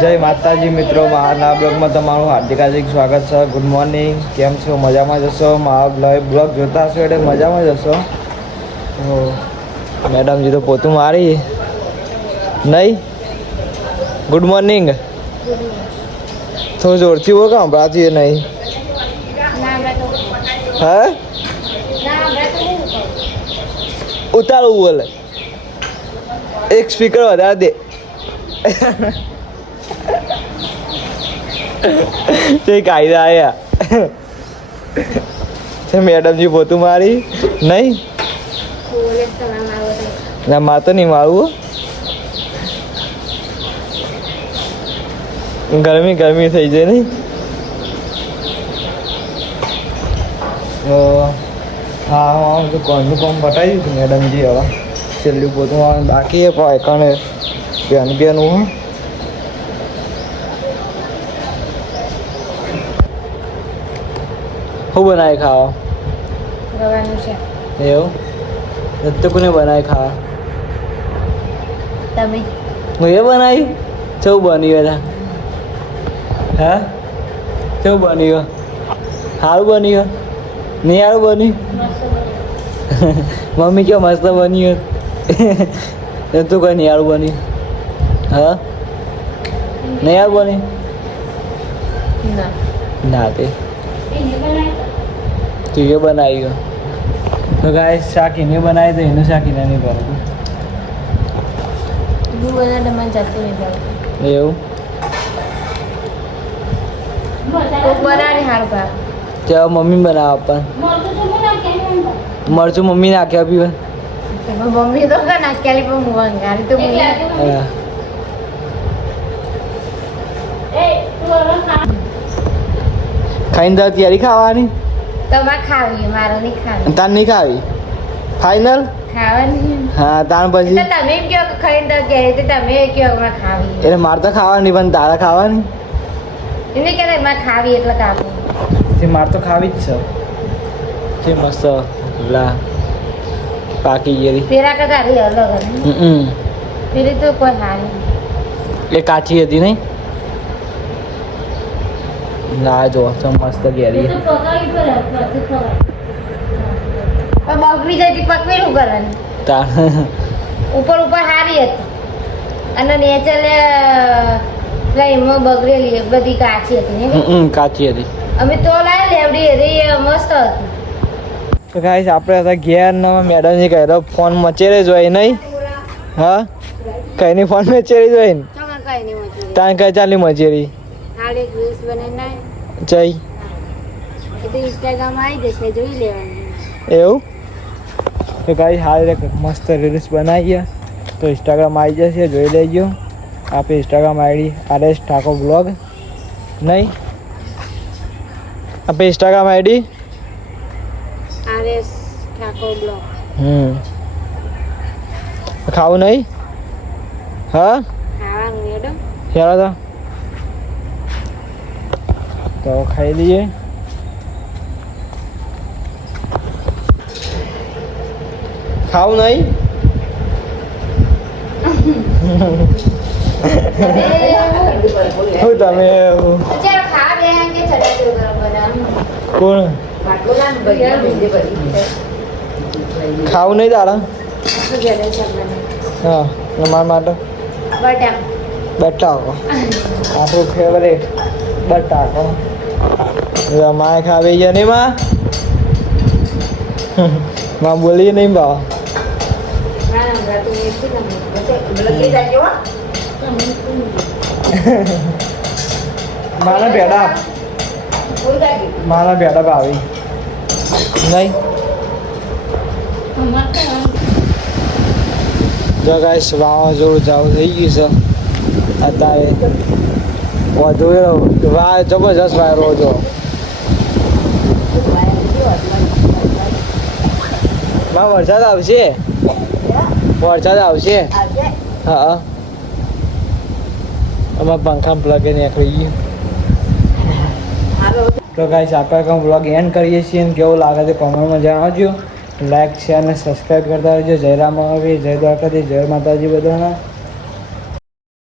જય માતાજી મિત્રો, મારા બ્લોગમાં તમારું હાર્દિક સ્વાગત છે. ગુડ મોર્નિંગ, કેમ છો? મજામાં જશો? મારા બ્લોગ જોતા હશો એટલે મજામાં જશો. મેડમજી તો પોતું મારી નહીં. Good morning. થોડું જોરથી બોલ, કામ પ્રાચી નહીં. હે ઉતારું બોલે, એક સ્પીકર વધારે દે. તે કાયદા આયા છે. મેડમજી પોતું મારી નહીં. ના માં તો નહીં મારવું. ગરમી ગરમી થઈ જાય નહીં. હા તો કોણનું કામ બતાવી દીધું મેડમજી. હવે છેલ્લું પોતું બાકી એકને પેન પેનું. શું બનાવે ખાવા? રવાનું છે એવું તો કોને બનાવે ખાવા? તમે. હું એ બનાવ્યું? ચેવું બન્યું હતા? હા ચેવું બન્યું? સારું બન્યું? નહીં સારું બન્યું? મમ્મી કેવું મસ્ત બન્યું? તું કઈ નહીં સારું બન્યું? હા નહીં સારું બન્યું? ના તે તું એ બનાવ્યું તો ગાય શાક એને બનાવી તો એનું શાક એને નહીં બનાવ્યું. એવું ત્યાં મમ્મી બનાવ આપવા. મરચું મમ્મી નાખ્યા પીવા. મમ્મી તો નાખ્યા પણ વંગારી તો ખાઈને તો તૈયારી ખાવાની. તમારે ખાવી, મારે નહીં ખાવી. તાર નહીં ખાવી ફાઈનલ? ખાવાની. હા તાણ પછી તમે કયો ખાઈને તો ક્યારે તમે કયો હમણાં ખાવી. એટલે મારે તો ખાવાની પણ તારા ખાવાની. એને કે મારે ખાવી એટલે કાપું. તે મારે તો ખાવી જ છે. જે મસ્ત લા પાકી ગયેલી. પેલા કરતા અલગ હતી. પેલી તો કોઈ હારી. એ કાચી હતી નહીં. ના જો મસ્ત ઘેરી. બગડી જતી પકવી શું કરવાની? ઉપર ઉપર હારી હતી અને નેચર એમાં બગડેલી બધી કાચી હતી ને. કાચી હતી. અમે તો લાવી લેવડી હતી મસ્ત હતી. તો ગાઈસ આપણે હતા ઘેર ને મેડમજી કહે ફોન મચેરે જોઈ નહીં. હા કઈ નહીં ફોન મચેરી જોઈ ને તાન કઈ ચાલી મચેરી જઈ ઇન્સ્ટાગ્રામ આવી જશે જોઈ લેવાની. એવું તો ગાઈસ હાલ મસ્ત રીલ્સ બનાવીએ તો ઇન્સ્ટાગ્રામ આવી જશે, જોઈ લેજો. આપણે Instagram ID RS Thakor blog નહીં. આપણે Instagram ID RS Thakor blog. ખાવું નહીં? હા ખાવાનું મેડમ. ચાલો તો ખાઈ લઈએ. ખાવું નહીં? શું તમે કોણ ખાવું નહીં તારા? હા મારા માટે બટાકો આપણું ફેવરેટ બટાકો. માએ ખાવી ગયા નહીં માં બોલી નહીં ભાવ. મારા ભેડા ભાવી નહીં. જો ગાઈસ વાવાઝોડું ચાલુ થઈ ગયું છે અત્યારે. જબરજસ્ત વાયરો જો. વરસાદ આવશે, વરસાદ આવશે. હા અમારા પંખા પ્લગ નીકળી ગયું. તો ગાઈસ આપણે કંઈ વ્લોગ એન્ડ કરીએ છીએ અને કેવું લાગે છે કોમેન્ટમાં જણાવજો. લાઈક શેર અને સબસ્ક્રાઈબ કરતા રહેજો. જય રામ, જય દ્વારકાધીશ, જય માતાજી બધાના.